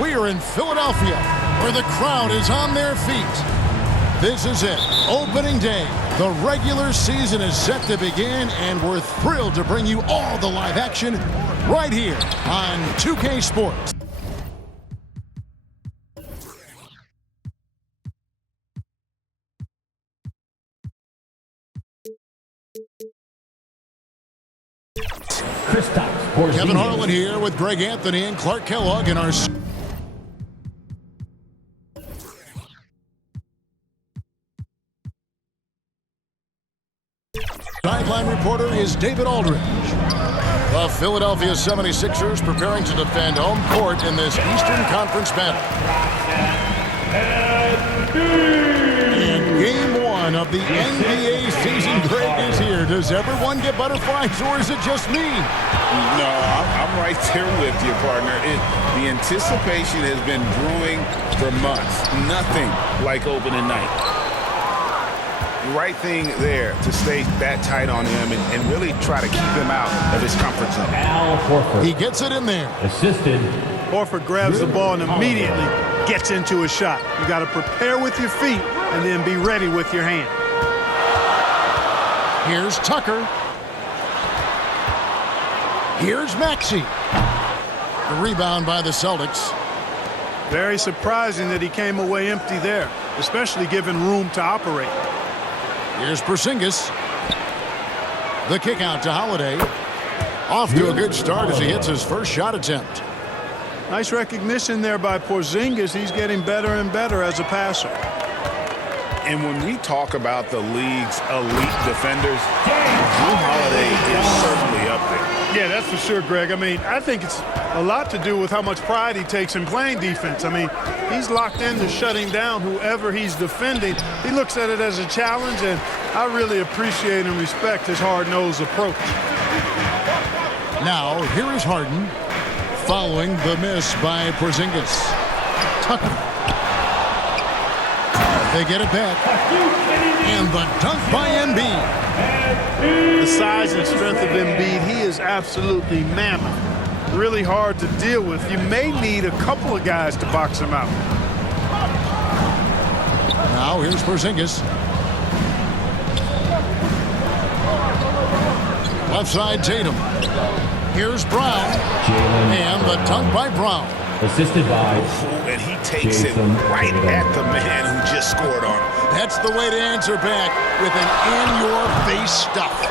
We are in Philadelphia, where the crowd is on their feet. This is it, opening day. The regular season is set to begin, and we're thrilled to bring you all the live action right here on 2K Sports. Kevin Harlan here with Greg Anthony and Clark Kellogg in our sideline reporter is David Aldridge. The Philadelphia 76ers preparing to defend home court in this Eastern Conference battle. And game one of the NBA season, Greg, is here. Does everyone get butterflies, or is it just me? No, I'm right there with you, partner. The anticipation has been brewing for months. Nothing like opening night. Right thing there to stay that tight on him and really try to keep him out of his comfort zone. Al Horford. He gets it in there. Assisted. Horford grabs the ball and immediately gets into a shot. You got to prepare with your feet and then be ready with your hand. Here's Tucker. Here's Maxey. The rebound by the Celtics. Very surprising that he came away empty there, especially given room to operate. Here's Porzingis. The kick out to Holiday. Off to a good start as he hits his first shot attempt. Nice recognition there by Porzingis. He's getting better and better as a passer. And when we talk about the league's elite defenders, Jrue Holiday is certainly up there. Yeah, that's for sure, Greg. I mean, I think it's a lot to do with how much pride he takes in playing defense. I mean, he's locked into shutting down whoever he's defending. He looks at it as a challenge, and I really appreciate and respect his hard-nosed approach. Now, here is Harden following the miss by Porzingis. Tucker. They get it back. And the dunk by Embiid. The size and strength of Embiid, he is absolutely mammoth. Really hard to deal with. You may need a couple of guys to box him out. Now here's Porzingis. Left side Tatum. Here's Brown. And the dunk by Brown. Assisted by. And he takes it right at the man who just scored on him. That's the way to answer back with an in-your-face stuff.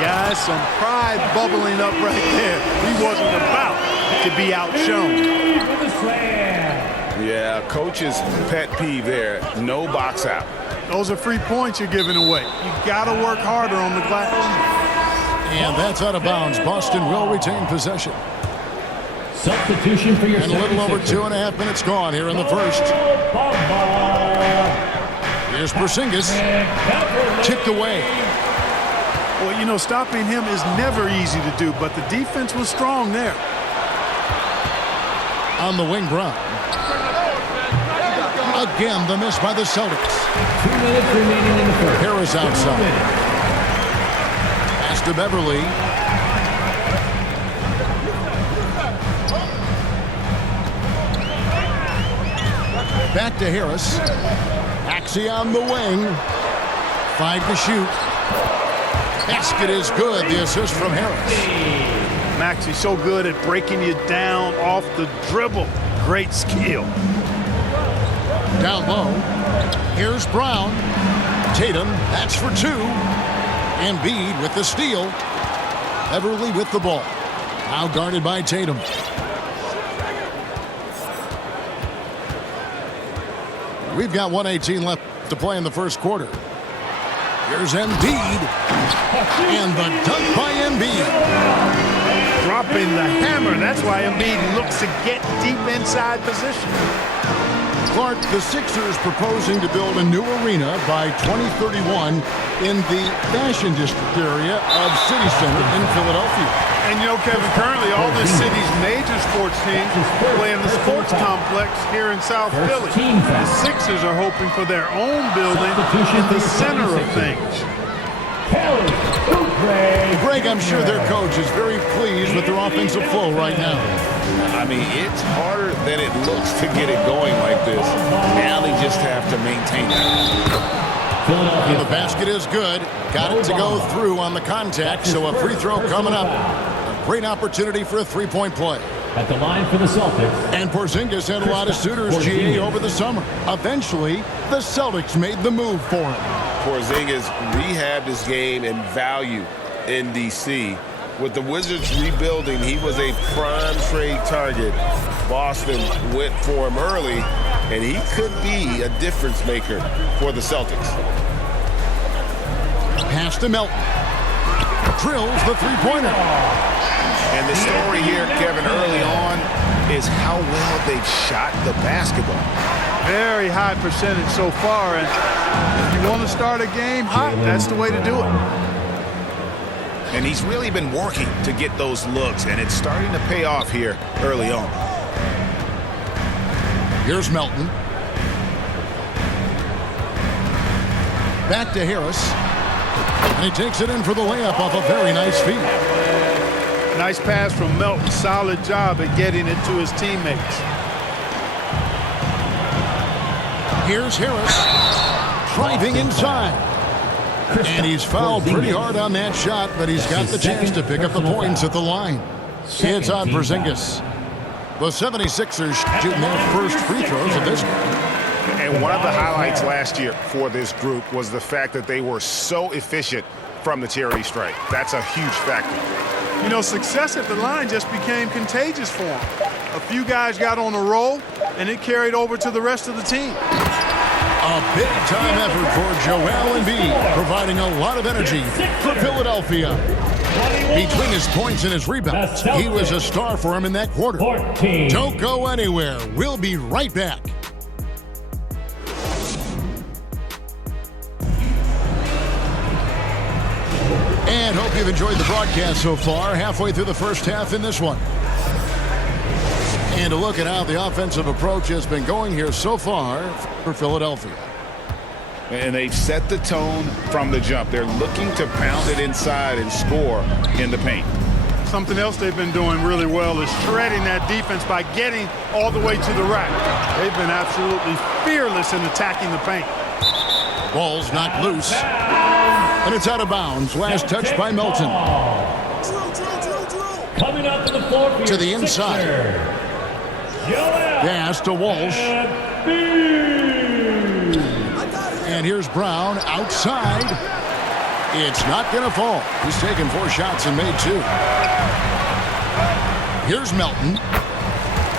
Guys, some pride bubbling up right there. He wasn't about to be outshone. Yeah, coach's pet peeve there. No box out. Those are free points you're giving away. You got to work harder on the glass. And that's out of bounds. Boston will retain possession. Substitution for your And a little over 2.5 minutes gone here in the first. Here's Porzingis. Tipped away. Well, you know, stopping him is never easy to do, but the defense was strong there. On the wing, Brown. Again, the miss by the Celtics. 2 minutes remaining in the first. Harris outside. Pass to Beverly. Back to Harris. Maxey on the wing. 5 to shoot. Basket is good. The assist from Harris. Maxey's so good at breaking you down off the dribble. Great skill. Down low. Here's Brown. Tatum, that's for 2. Embiid with the steal. Beverly with the ball. Now guarded by Tatum. We've got 1:18 left to play in the first quarter. Here's Embiid. And the dunk by Embiid. Dropping the hammer. That's why Embiid looks to get deep inside position. Clark, the Sixers proposing to build a new arena by 2031 in the Fashion District area of City Center in Philadelphia. And, you know, Kevin, currently all this city's major sports teams play in the sports complex here in South Philly. The Sixers are hoping for their own building in the center of things. Greg, I'm sure their coach is very pleased with their offensive flow right now. I mean, it's harder than it looks to get it going like this. Now they just have to maintain it. And the basket is good. Got it to go through on the contact, so a free throw coming up. A great opportunity for a three-point play. At the line for the Celtics. And Porzingis had a lot of suitors, GA, over the summer. Eventually, the Celtics made the move for him. Porzingis rehabbed his game and value in D.C. With the Wizards rebuilding, he was a prime trade target. Boston went for him early, and he could be a difference maker for the Celtics. Pass to Melton. Drills the three-pointer. And the story here, Kevin, early on is how well they've shot the basketball. Very high percentage so far, and if you want to start a game hot, that's the way to do it. And he's really been working to get those looks, and it's starting to pay off here early on. Here's Melton. Back to Harris. And he takes it in for the layup off a very nice feed. Nice pass from Melton. Solid job at getting it to his teammates. Here's Harris. Driving inside. And he's fouled pretty hard on that shot, but he's got the chance to pick up the points at the line. It's on Porzingis. The 76ers shooting their first free throws of this. And one of the highlights last year for this group was the fact that they were so efficient from the charity stripe. That's a huge factor. You know, success at the line just became contagious for him. A few guys got on a roll, and it carried over to the rest of the team. A big-time effort for Joel Embiid, providing a lot of energy for Philadelphia. Between his points and his rebounds, he was a star for him in that quarter. 14. Don't go anywhere. We'll be right back. And hope you've enjoyed the broadcast so far. Halfway through the first half in this one. And a look at how the offensive approach has been going here so far for Philadelphia. And they've set the tone from the jump. They're looking to pound it inside and score in the paint. Something else they've been doing really well is shredding that defense by getting all the way to the rack. They've been absolutely fearless in attacking the paint. Ball's knocked loose. And it's out of bounds. Last touch by Melton. Coming up to the floor to the inside. Pass to Walsh. And here's Brown outside. It's not going to fall. He's taken 4 shots and made 2. Here's Melton.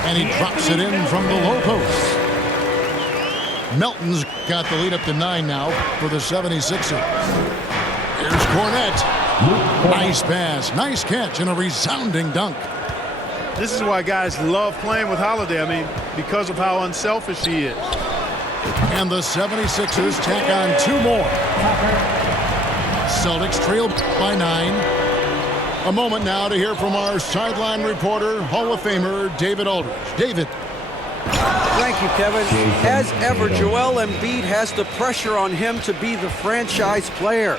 And he drops it in from the low post. Melton's got the lead up to 9 now for the 76ers. Here's Cornette. Nice pass, nice catch, and a resounding dunk. This is why guys love playing with Holiday. I mean, because of how unselfish he is. And the 76ers tack on 2 more. Celtics trailed by 9. A moment now to hear from our sideline reporter, Hall of Famer David Aldridge. David. Thank you, Kevin. As ever, Joel Embiid has the pressure on him to be the franchise player.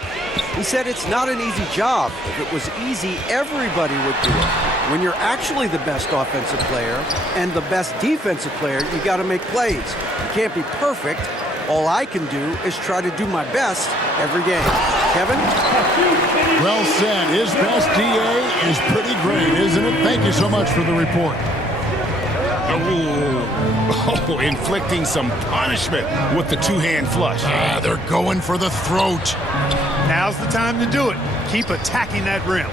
He said it's not an easy job. If it was easy, everybody would do it. When you're actually the best offensive player and the best defensive player, you got to make plays. You can't be perfect. All I can do is try to do my best every game. Kevin? Well said. His best DA is pretty great, isn't it? Thank you so much for the report. Oh, inflicting some punishment with the 2-hand flush. They're going for the throat. Now's the time to do it. Keep attacking that rim.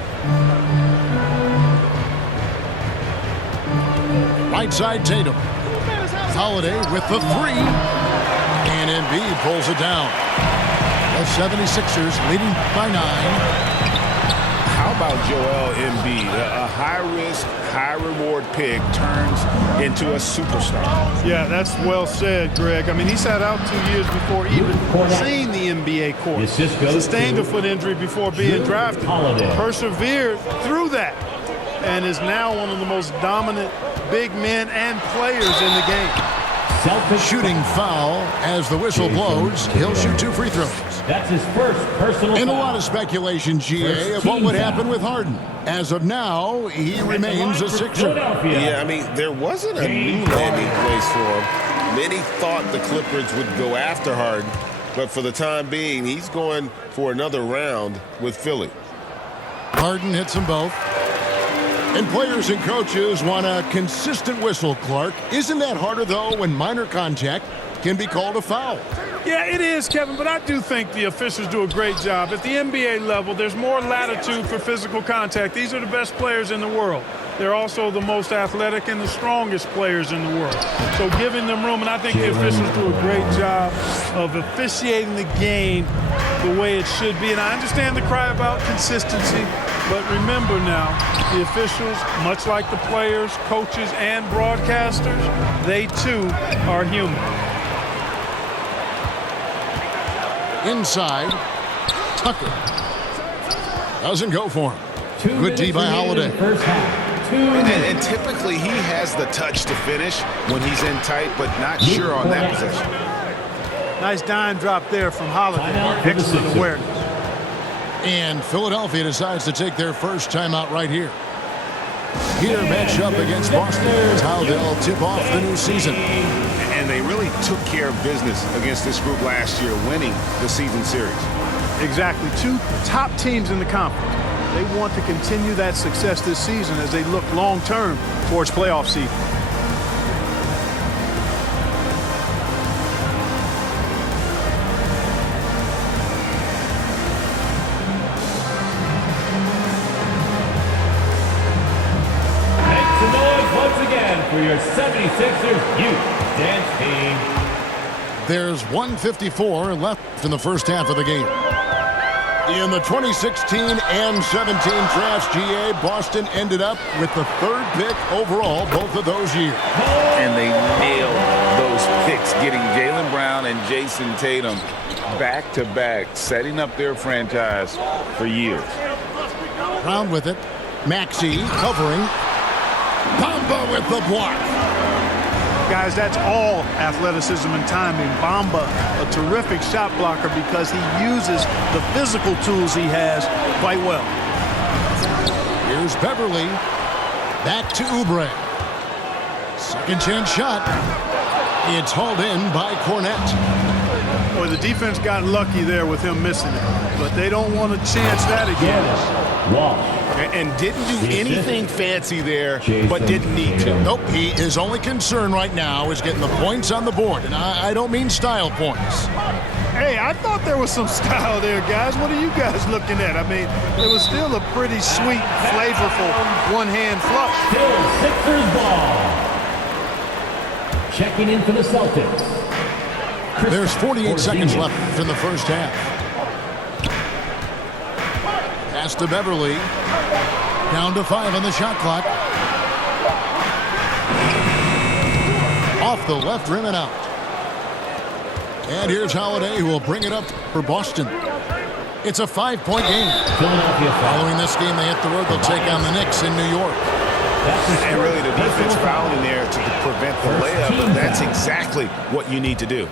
Right side Tatum. Holiday with the 3. And Embiid pulls it down. The 76ers leading by 9. How about Joel Embiid? A high-risk, high-reward pick turns into a superstar. Yeah, that's well said, Greg. I mean, he sat out 2 years before even seeing the NBA court. Sustained a foot injury before being drafted. Persevered through that. And is now one of the most dominant big men and players in the game. Celtics. Shooting foul as the whistle blows. He'll shoot 2 free throws. That's his first personal And a foul. lot of speculation, GA, First of what team would foul. happen with Harden. As of now, he remains a Sixer. Philadelphia. Yeah, I mean, there wasn't a new landing place for him. Many thought the Clippers would go after Harden, but for the time being, he's going for another round with Philly. Harden hits them both. And players and coaches want a consistent whistle, Clark. Isn't that harder, though, when minor contact can be called a foul? Yeah, it is, Kevin, but I do think the officials do a great job. At the NBA level, there's more latitude for physical contact. These are the best players in the world. They're also the most athletic and the strongest players in the world. So giving them room, and I think the officials do a great job of officiating the game the way it should be. And I understand the cry about consistency, but remember now, the officials, much like the players, coaches, and broadcasters, they too are human. Inside, Tucker. Doesn't go for him. 2 Good D minutes by remaining in Holiday. the first half. 2 minutes. And typically he has the touch to finish when he's in tight, but not sure on that possession. Nice dime drop there from Holiday. Timeout for the Excellent Sixers. awareness. And Philadelphia decides to take their first timeout right here. Here, match up against Boston. Is how they'll tip off the new season. And they really took care of business against this group last year, winning the season series. Exactly. 2 top teams in the conference. They want to continue that success this season as they look long-term towards playoff seeding. Make some noise once again for your 76ers youth dance team. There's 1:54 left in the first half of the game. In the 2016 and 17 drafts, GA, Boston ended up with the 3rd pick overall both of those years. And they nailed those picks, getting Jaylen Brown and Jason Tatum back-to-back, setting up their franchise for years. Brown with it. Maxey covering. Bamba with the block. Guys, that's all athleticism and timing. Bamba, a terrific shot blocker because he uses the physical tools he has quite well. Here's Beverly. Back to Oubre. Second chance shot. It's hauled in by Cornette. Boy, the defense got lucky there with him missing it, but they don't want to chance that again. Dennis Walsh. And didn't do anything fancy there, but didn't need to. Nope, his only concern right now is getting the points on the board, and I don't mean style points. Hey, I thought there was some style there, guys. What are you guys looking at? I mean, it was still a pretty sweet, flavorful one-hand flush. Still Sixers ball. Checking in for the Celtics. There's 48 seconds Porzingis. left in the first half. Pass to Beverly. Down to 5 on the shot clock. Off the left rim and out. And here's Holiday, who will bring it up for Boston. It's a 5-point game. Philadelphia foul. Following this game, they hit the road. They'll take on the Knicks in New York. That's his And really the first defense personal foul. fouling there to prevent the First layup, team but that's foul. exactly what you need to do.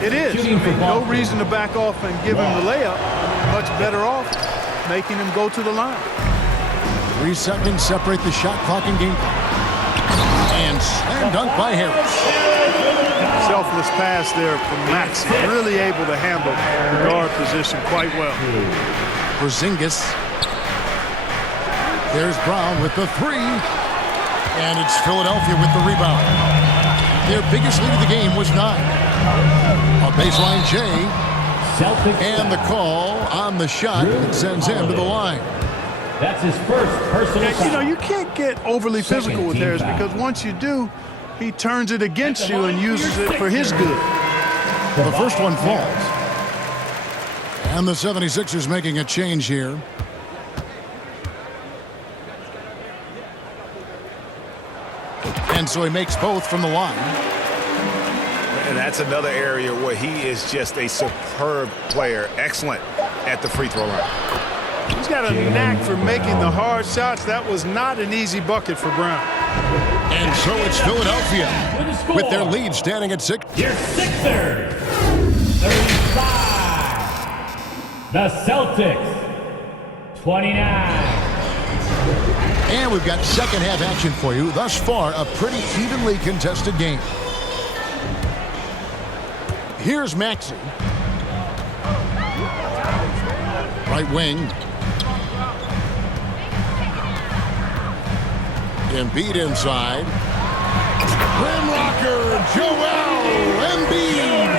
It is. I Shooting for mean, no Boston. reason to back off and give him the layup. Much better off making him go to the line. 3 seconds separate the shot clock and game clock. And slam dunk by Harris. Selfless pass there from Maxey. Really able to handle the guard position quite well. Porzingis. There's Brown with the 3. And it's Philadelphia with the rebound. Their biggest lead of the game was 9. A baseline J. Celtics And the foul. call on the shot that sends him to the line. That's his first personal Yeah, foul. you know, you can't get overly physical with Second Harris team because foul. once you do, he turns it against you and uses it for his good. The first one falls. And the 76ers making a change here. And so he makes both from the line. And that's another area where he is just a superb player. Excellent at the free throw line. He's got a knack for making the hard shots. That was not an easy bucket for Brown. And so it's Philadelphia With a score. with their lead standing at 6. Your Sixers, 35. The Celtics, 29. And we've got second half action for you. Thus far, a pretty evenly contested game. Here's Maxey. Right wing. Embiid inside. Rim rocker, Joel Embiid.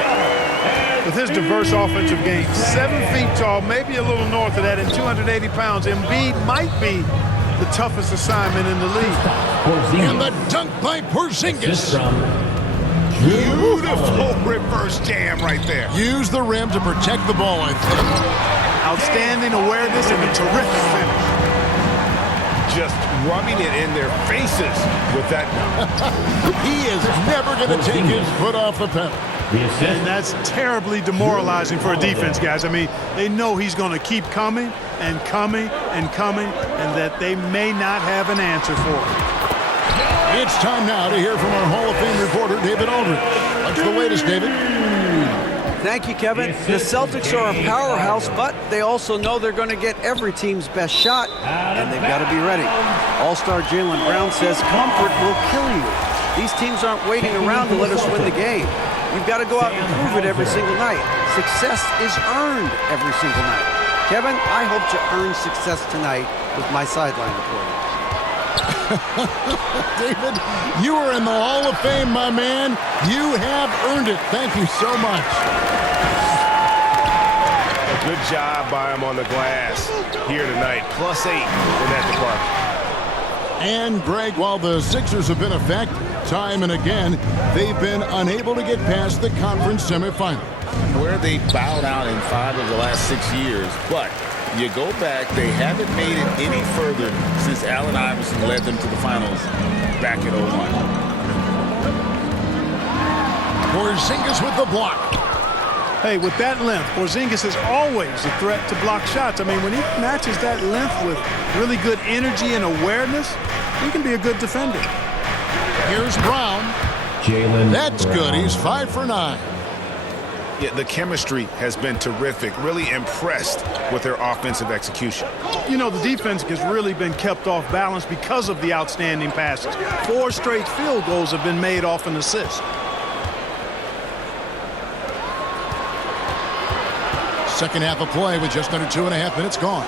With his diverse offensive game, 7 feet tall, maybe a little north of that, and 280 pounds, Embiid might be the toughest assignment in the league. And the dunk by Porzingis. Just from Beautiful reverse jam right there. Use the rim to protect the ball, I think. Outstanding awareness and a terrific finish. Just rubbing it in their faces with that dunk. He is never going to take his foot off the pedal. the assist. And that's terribly demoralizing for a defense, guys. I mean, they know he's going to keep coming and coming and coming, and that they may not have an answer for it. It's time now to hear from our Hall of Fame reporter, David Aldridge. What's the latest, David? Thank you, Kevin. The Celtics are a powerhouse, but they also know they're going to get every team's best shot, and they've got to be ready. All-star Jaylen Brown says comfort will kill you. These teams aren't waiting around to let us win the game. You've got to go out and prove it every single night. Success is earned every single night. Kevin, I hope to earn success tonight with my sideline reporting. David, you are in the Hall of Fame, my man. You have earned it. Thank you so much. A good job by him on the glass here tonight. +8 in that department. And, Greg, while the Sixers have been effective time and again, they've been unable to get past the conference semifinal. Where they bowed out in 5 of the last 6 years, but you go back, they haven't made it any further since Allen Iverson led them to the finals back in 01. Porzingis with the block. Hey, with that length, Porzingis is always a threat to block shots. I mean, when he matches that length with really good energy and awareness, he can be a good defender. Here's Brown. Jaylen That's Brown. good. He's 5 for 9. Yeah, the chemistry has been terrific. Really impressed with their offensive execution. You know, the defense has really been kept off balance because of the outstanding passes. 4 straight field goals have been made off an assist. Second half of play with just under 2.5 minutes gone.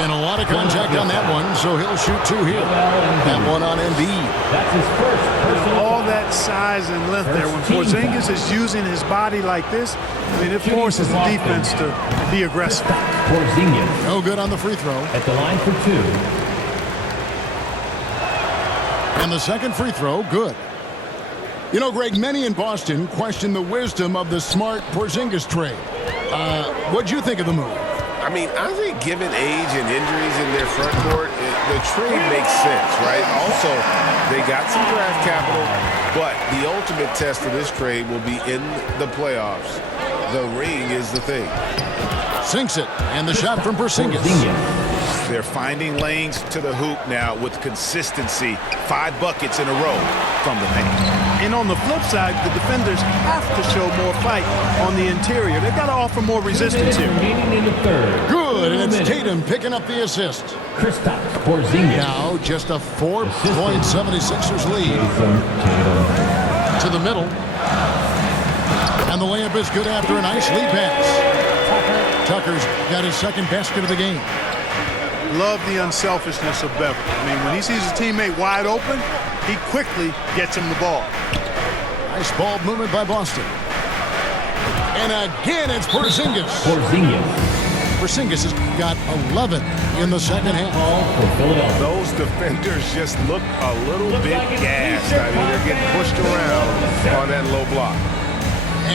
And a lot of contact on that one, so he'll shoot 2 here. That one on Embiid. That's his first personal All that size and length there. When Porzingis is using his body like this, I mean, it forces the defense to be aggressive. Porzingis No good on the free throw. at the line for 2. And the second free throw, good. You know, Greg, many in Boston question the wisdom of the Smart Porzingis trade. What'd you think of the move? I mean, I think given age and injuries in their front court, the trade makes sense, right? Also, they got some draft capital, but the ultimate test of this trade will be in the playoffs. The ring is the thing. Sinks it, and the shot from Porzingis. They're finding lanes to the hoop now with consistency. 5 buckets in a row from the paint. And on the flip side, the defenders have to show more fight on the interior. They've got to offer more resistance here. Remaining in the third. Good, and it's 2 minutes. Tatum picking up the assist. Kristaps Porzingis. Now just a 4-point 76ers lead. To the middle. And the layup is good after a nice lead pass. Tucker's got his second basket of the game. Love the unselfishness of Beverly. I mean, when he sees his teammate wide open, he quickly gets him the ball. Nice ball movement by Boston. And again, it's Porzingis. Porzingis has got 11 in the second half. Ball for Philadelphia. Those defenders just look a little bit gassed. I mean, they're getting pushed around on that low block.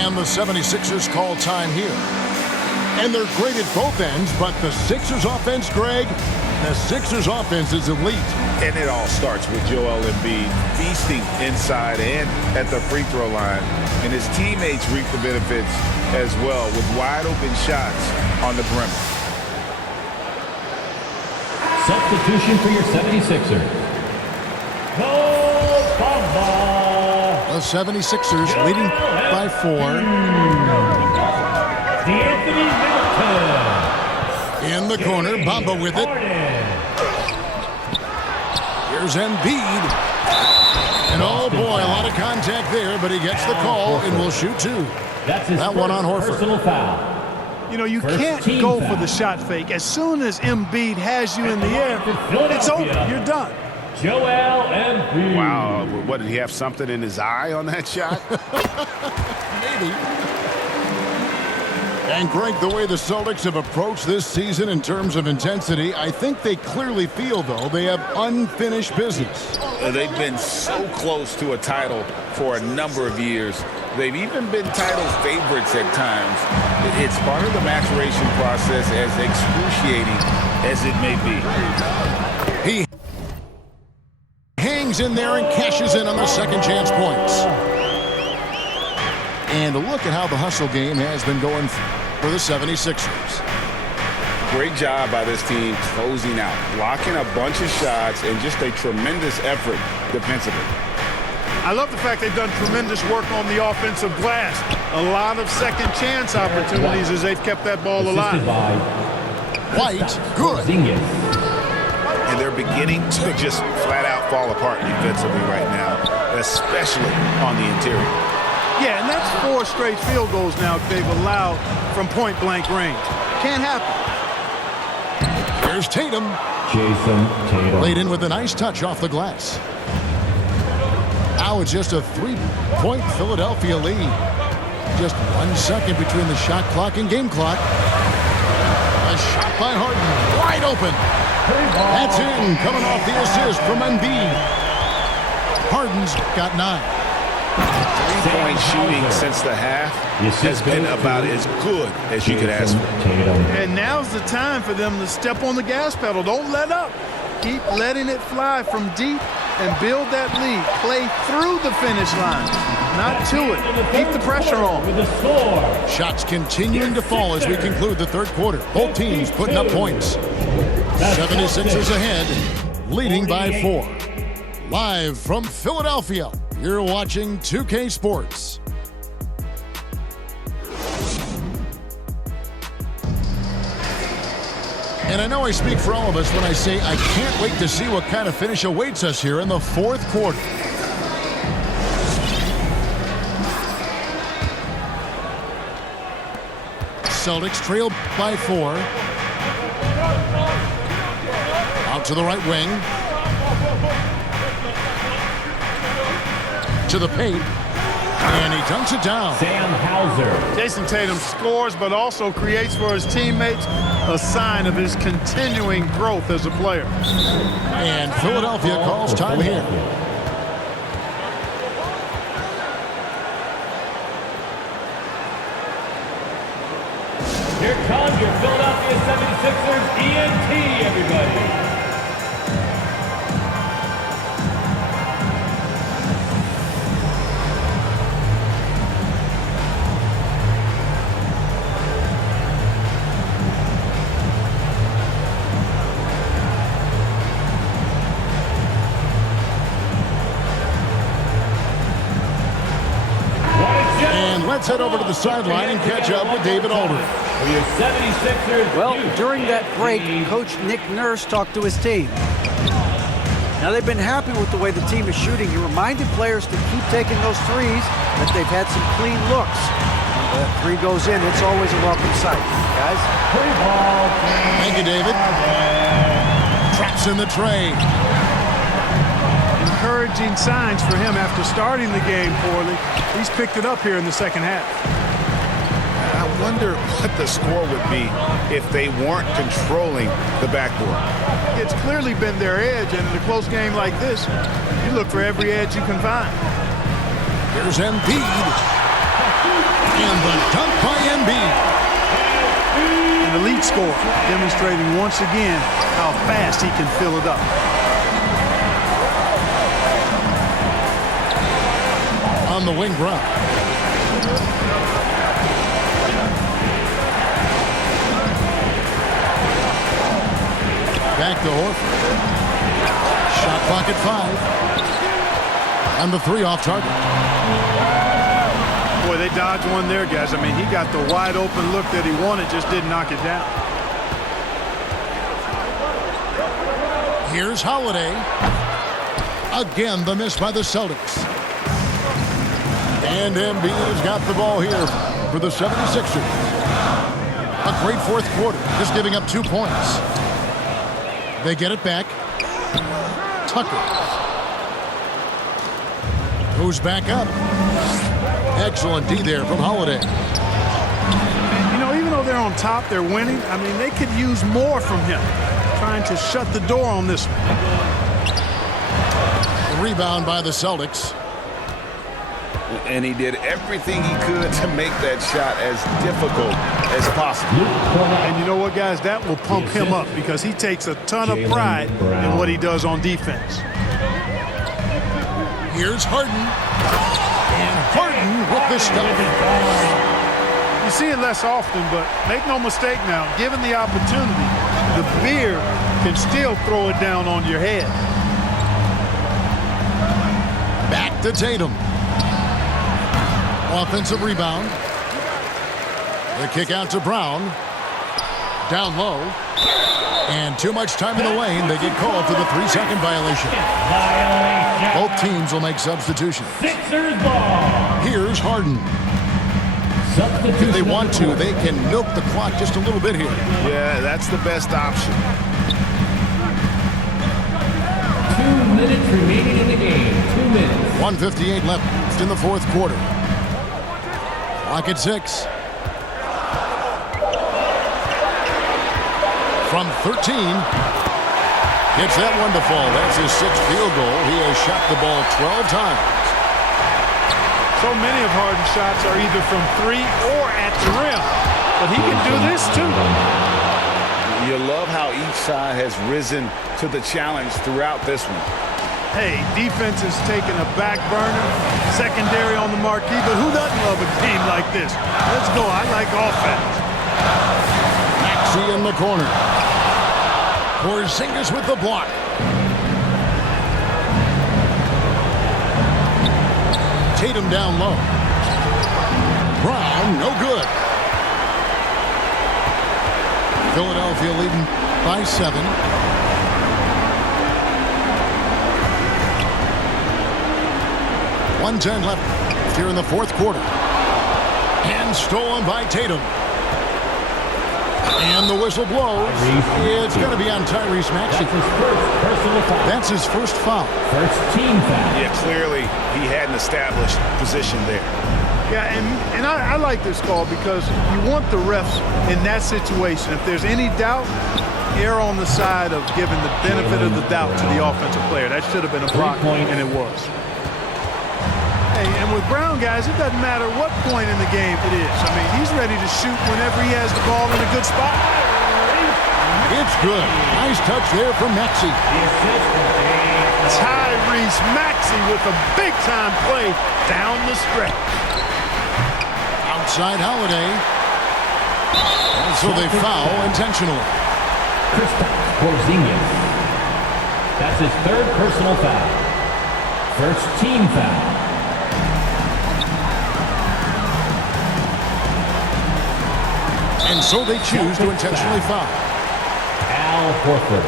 And the 76ers call time here. And they're great at both ends, but the Sixers offense, Greg, the Sixers offense is elite. And it all starts with Joel Embiid feasting inside and at the free throw line. And his teammates reap the benefits as well with wide open shots on the perimeter. Substitution for your 76ers. Mo Bamba. The 76ers leading by 4. D'Anthony Melton. In the corner, Bamba with it. Here's Embiid. And oh boy, a lot of contact there, but he gets the call and will shoot 2. That's his That one on Horford. personal foul. You know, you First can't team go foul. for the shot fake. As soon as Embiid has you in the air, it's over. You're done. Joel Embiid. Wow, what, did he have something in his eye on that shot? Maybe. And Greg, the way the Celtics have approached this season in terms of intensity, I think they clearly feel, though, they have unfinished business. They've been so close to a title for a number of years. They've even been title favorites at times. It's part of the maturation process, as excruciating as it may be. He hangs in there and cashes in on the second chance points. And look at how the hustle game has been going for the 76ers. Great job by this team closing out, blocking a bunch of shots, and just a tremendous effort defensively. I love the fact they've done tremendous work on the offensive glass. A lot of second chance opportunities as they've kept that ball alive. Assisted by White, good. Porzingis. And they're beginning to just flat out fall apart defensively right now, especially on the interior. Yeah, and that's 4 straight field goals now they've allowed from point-blank range. Can't happen. Here's Tatum. Jason Tatum. Laid in with a nice touch off the glass. Now it's just a 3-point Philadelphia lead. Just 1 second between the shot clock and game clock. A shot by Harden. Wide open. That's in. Coming off the assist from Embiid. Harden's got 9. Three-point shooting since the half has been about as good as you could ask for. And now's the time for them to step on the gas pedal. Don't let up. Keep letting it fly from deep and build that lead. Play through the finish line, not to it. Keep the pressure on. With the score. Shots continuing to fall as we conclude the third quarter. Both teams putting up points. 76ers ahead, leading by 4. Live from Philadelphia, you're watching 2K Sports. And I know I speak for all of us when I say I can't wait to see what kind of finish awaits us here in the fourth quarter. Celtics trail by 4. Out to the right wing. To the paint. And he dunks it down. Sam Hauser. Jason Tatum scores, but also creates for his teammates a sign of his continuing growth as a player. And Philadelphia calls time here. Here comes your Philadelphia 76ers ENT, everybody. Let's head over to the sideline and catch up with David Aldridge. For your 76ers. Well, during that break, Coach Nick Nurse talked to his team. Now, they've been happy with the way the team is shooting. He reminded players to keep taking those threes, that they've had some clean looks. When that 3 goes in, it's always a welcome sight. Guys? Thank you, David. Traps in the tray. Encouraging signs for him after starting the game poorly. He's picked it up here in the second half. I wonder what the score would be if they weren't controlling the backboard. It's clearly been their edge, and in a close game like this, you look for every edge you can find. Here's Embiid. And the dunk by Embiid. An elite score, demonstrating once again how fast he can fill it up. On the wing run. Back to Horford. Shot clock at 5. And the 3 off target. Boy, they dodged one there, guys. I mean, he got the wide open look that he wanted, just didn't knock it down. Here's Holiday. Again, the miss by the Celtics. And Embiid has got the ball here for the 76ers. A great fourth quarter, just giving up 2 points. They get it back. Tucker. Goes back up. Excellent D there from Holiday. And, you know, even though they're on top, they're winning. I mean, they could use more from him. Trying to shut the door on this one. Rebound by the Celtics. And he did everything he could to make that shot as difficult as possible. And you know what, guys? That will pump him up because he takes a ton of pride in what he does on defense. Here's Harden. And Harden with the stuff. You see it less often, but make no mistake now, given the opportunity, the beard can still throw it down on your head. Back to Tatum. Offensive rebound. The kick out to Brown. Down low. And too much time in the lane. They get called for the 3-second violation. Both teams will make substitutions. Sixers ball. Here's Harden. Substitution. If they want to, they can milk the clock just a little bit here. Yeah, that's the best option. 2 minutes remaining in the game. 2 minutes. 1:58 left in the fourth quarter. Clock at 6. From 13. Gets that one to fall. That's his 6th field goal. He has shot the ball 12 times. So many of Harden's shots are either from 3 or at the rim. But he can do this too. You love how each side has risen to the challenge throughout this one. Hey, defense is taking a back burner, secondary on the marquee, but who doesn't love a game like this? Let's go. I like offense. Maxey in the corner. Porzingis with the block. Tatum down low. Brown, no good. Philadelphia leading by 7. .110 left here in the fourth quarter. And stolen by Tatum. And the whistle blows. It's going to be on Tyrese Maxey. That's his first personal foul. That's his first foul. First team foul. Yeah, clearly he had an established position there. Yeah, and I like this call because you want the refs in that situation. If there's any doubt, err on the side of giving the benefit of the doubt to the offensive player. That should have been a block, and it was. Hey, and with Brown, guys, it doesn't matter what point in the game it is. I mean, he's ready to shoot whenever he has the ball in a good spot. It's good. Nice touch there from Maxey. Tyrese Maxey with a big-time play down the stretch. Outside Holiday. And so they foul intentionally. Kristaps Porzingis. That's his 3rd personal foul. First team foul. And so they choose to intentionally foul. Al Horford.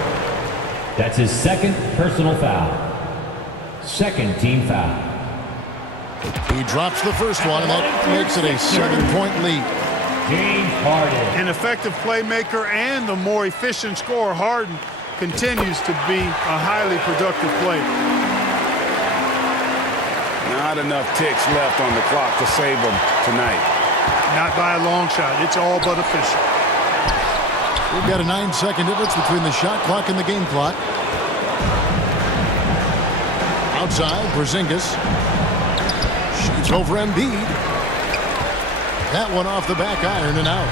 That's his 2nd personal foul. 2nd team foul. He drops the first one, and that makes it a 7-point lead. James Harden. An effective playmaker and a more efficient scorer, Harden continues to be a highly productive player. Not enough ticks left on the clock to save them tonight. Not by a long shot. It's all but official. We've got a 9-second difference between the shot clock and the game clock. Outside, Porzingis shoots over Embiid. That one off the back iron and out.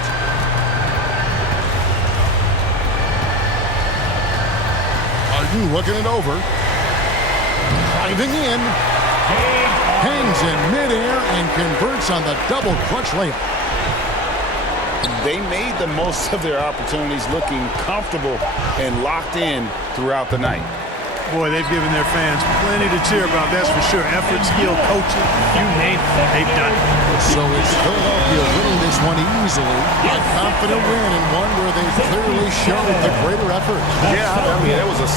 Harden looking it over. Driving in. Hangs in midair and converts on the double clutch layup. They made the most of their opportunities, looking comfortable and locked in throughout the night. Boy, they've given their fans plenty to cheer about, that's for sure. Effort, skill, coaching, you name it, they've done it. So it's Philadelphia winning this one easily. A confident win and one where they clearly showed the greater effort. Yeah, I mean, that was a